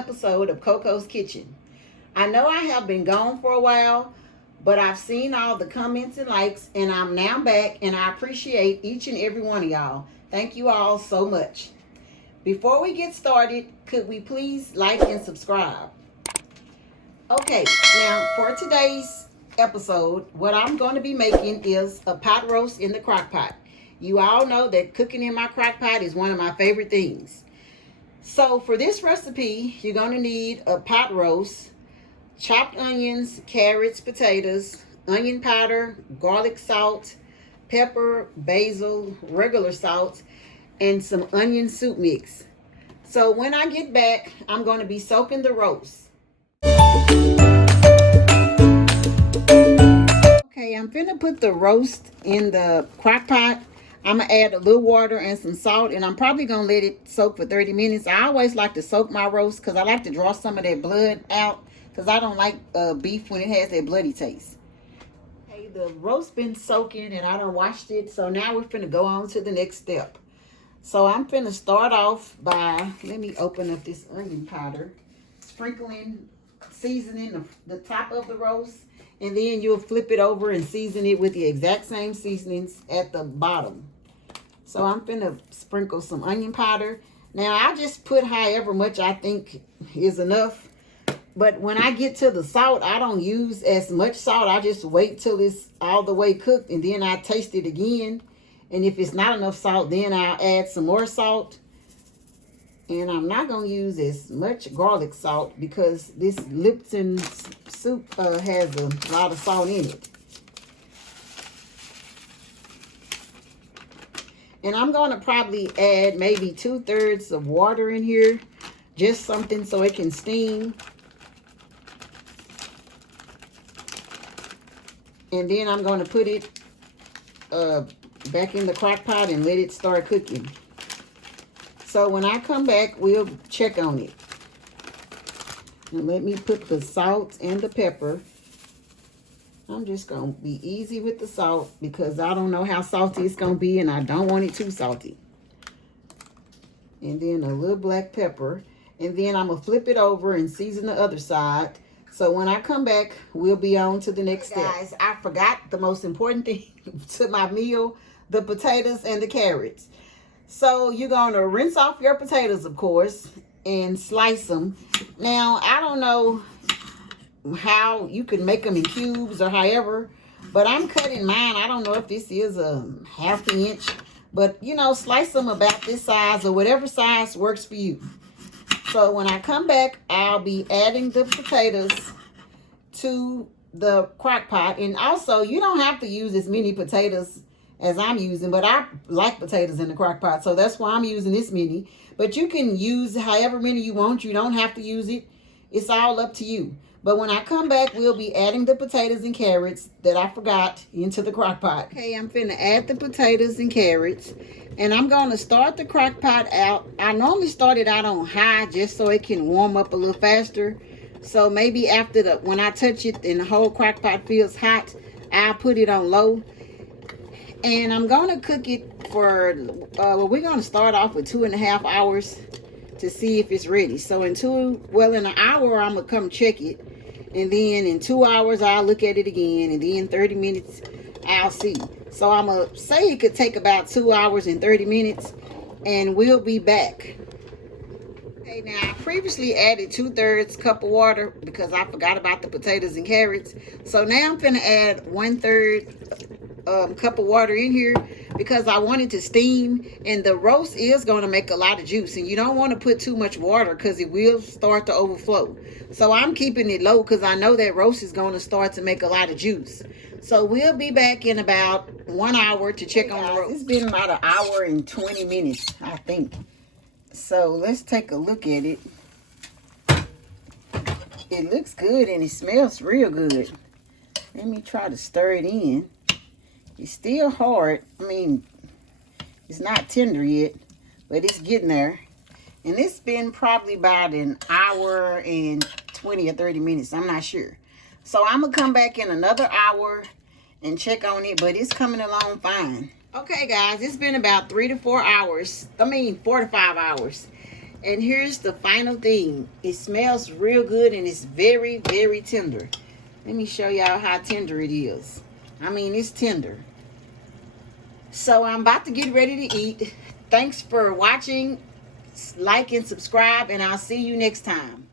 episode of Coco's Kitchen. I know I have been gone for a while, but I've seen all the comments and likes, and I'm now back, and I appreciate each and every one of y'all. Thank you all so much. Before we get started, could we please like and subscribe? Okay, now for today's episode, what I'm going to be making is a pot roast in the crock pot. You all know that cooking in my crock pot is one of my favorite things. So for this recipe, you're going to need a pot roast, chopped onions, carrots, potatoes, onion powder, garlic salt, pepper, basil, regular salt, and some onion soup mix. So when I get back, I'm going to be soaking the roast. Okay, I'm finna put the roast in the crock pot. I'm going to add a little water and some salt, and I'm probably going to let it soak for 30 minutes. I always like to soak my roast because I like to draw some of that blood out because I don't like beef when it has that bloody taste. Okay, the roast been soaking and I done washed it, so now we're finna go on to the next step. So I'm finna start off by, let me open up this onion powder, sprinkling, seasoning the top of the roast, and then you'll flip it over and season it with the exact same seasonings at the bottom. So I'm finna sprinkle some onion powder. Now I just put however much I think is enough. But when I get to the salt, I don't use as much salt. I just wait till it's all the way cooked, and then I taste it again. And if it's not enough salt, then I'll add some more salt. And I'm not going to use as much garlic salt because this Lipton soup has a lot of salt in it. And I'm going to probably add maybe 2/3 of water in here. Just something so it can steam. And then I'm going to put it back in the crock pot and let it start cooking. So when I come back, we'll check on it. And let me put the salt and the pepper. I'm just going to be easy with the salt because I don't know how salty it's going to be, and I don't want it too salty. And then a little black pepper. And then I'm going to flip it over and season the other side. So when I come back, we'll be on to the next step. Guys, I forgot the most important thing to my meal, the potatoes and the carrots. So you're going to rinse off your potatoes, of course, and slice them. Now, I don't know how you can make them in cubes or however, but I'm cutting mine. I don't know if this is a 1/2 inch, but, you know, slice them about this size or whatever size works for you. So when I come back, I'll be adding the potatoes to the crock pot. And also, you don't have to use as many potatoes as I'm using, but I like potatoes in the crock pot, so that's why I'm using this many. But you can use however many you want. You don't have to use it. It's all up to you. But when I come back, we'll be adding the potatoes and carrots that I forgot into the crock pot. Okay, I'm finna add the potatoes and carrots. And I'm going to start the crock pot out. I normally start it out on high just so it can warm up a little faster. So maybe after when I touch it and the whole crock pot feels hot, I'll put it on low. And I'm going to cook it for, we're going to start off with 2.5 hours to see if it's ready. So in an hour, I'm going to come check it. And then in 2 hours, I'll look at it again. And then 30 minutes, I'll see. So I'm going to say it could take about 2 hours and 30 minutes. And we'll be back. Okay, now I previously added 2/3 cup of water because I forgot about the potatoes and carrots. So now I'm going to add 1/3 cup of water in here because I want it to steam, and the roast is going to make a lot of juice, and you don't want to put too much water because it will start to overflow. So I'm keeping it low because I know that roast is going to start to make a lot of juice. So we'll be back in about 1 hour to check on the roast. It's been about 1 hour and 20 minutes, I think. So let's take a look at it. It looks good and it smells real good. Let me try to stir it in. It's still hard. I mean, it's not tender yet, but it's getting there. And it's been probably about 1 hour and 20 or 30 minutes. I'm not sure. So I'm going to come back in another hour and check on it, but it's coming along fine. Okay, guys, it's been about 3 to 4 hours. I mean, 4 to 5 hours. And here's the final thing. It smells real good and it's very, very tender. Let me show y'all how tender it is. I mean, it's tender. So I'm about to get ready to eat. Thanks for watching. Like and subscribe, and I'll see you next time.